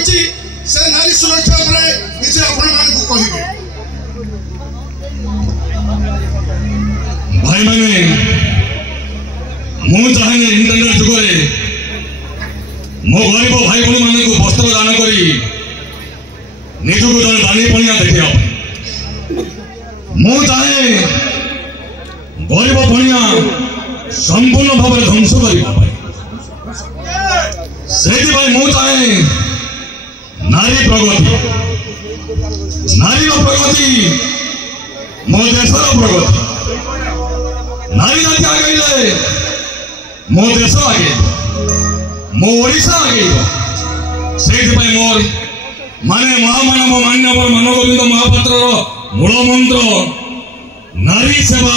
करछि से नारी सुरक्षा उपरे किछि आपण मानकु कहिबे। भाई माने मु चाहे इंटरनेट जुगरे मो गरीब भाई भूणी मानकु वस्त्र दान करी निजको जन दानी पणिया देखिया मु चाहे गरीब पणिया संपूर्ण भाव ध्वंस करने मु चाहे नारी प्रगति नारी प्रगति मो देशर प्रगति नारी जाति आगे मो देश आगे मो ओडिशा आगे से मोर माने महामानव मान्यवर मानगोविंद महापात्र मूल मंत्र नारी सेवा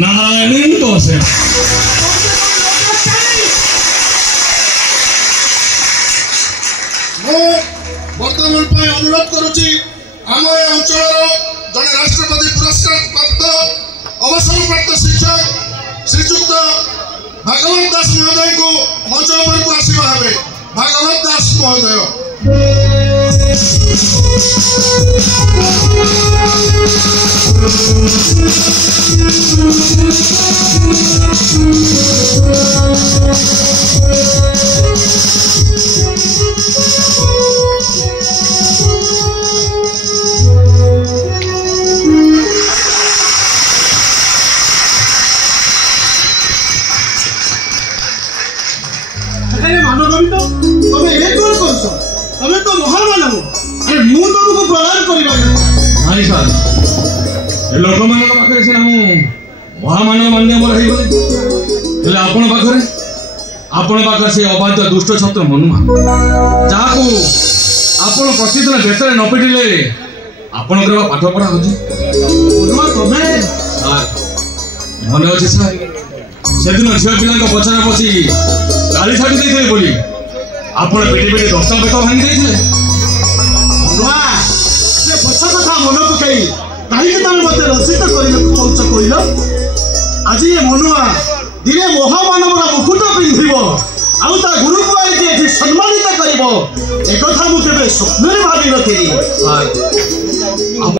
नारायण सेवा। वर्तमान अनुरोध करुच्ची आम अंचल जड़े राष्ट्रपति पुरस्कार प्राप्त अवसर प्राप्त शिक्षक श्रीजुक्त भागवत दास महोदय को मंच को आसवा भावे भागवत दास महोदय। लोक मान पाखे सीना महामानव मान्यवर पाखे से अबाध्य दुष्ट छत्र मनुआ जहाँ आपण प्रतिदिन बेतर न पिटिले आपणकर पाठ पढ़ा हो मन अच्छे सर से दिन झील पिला पचार बसी गाड़ी छाड़ी देते बोली आपण पेटी पेटी 10टा बेत भांगी देते कथा मन पकई कहीं मत रचित कहल आज ये मनुआ दिने महामानवर मुकुट पिंधब आउ गुरु को आई सम्मानित कर स्वप्न भावी नी।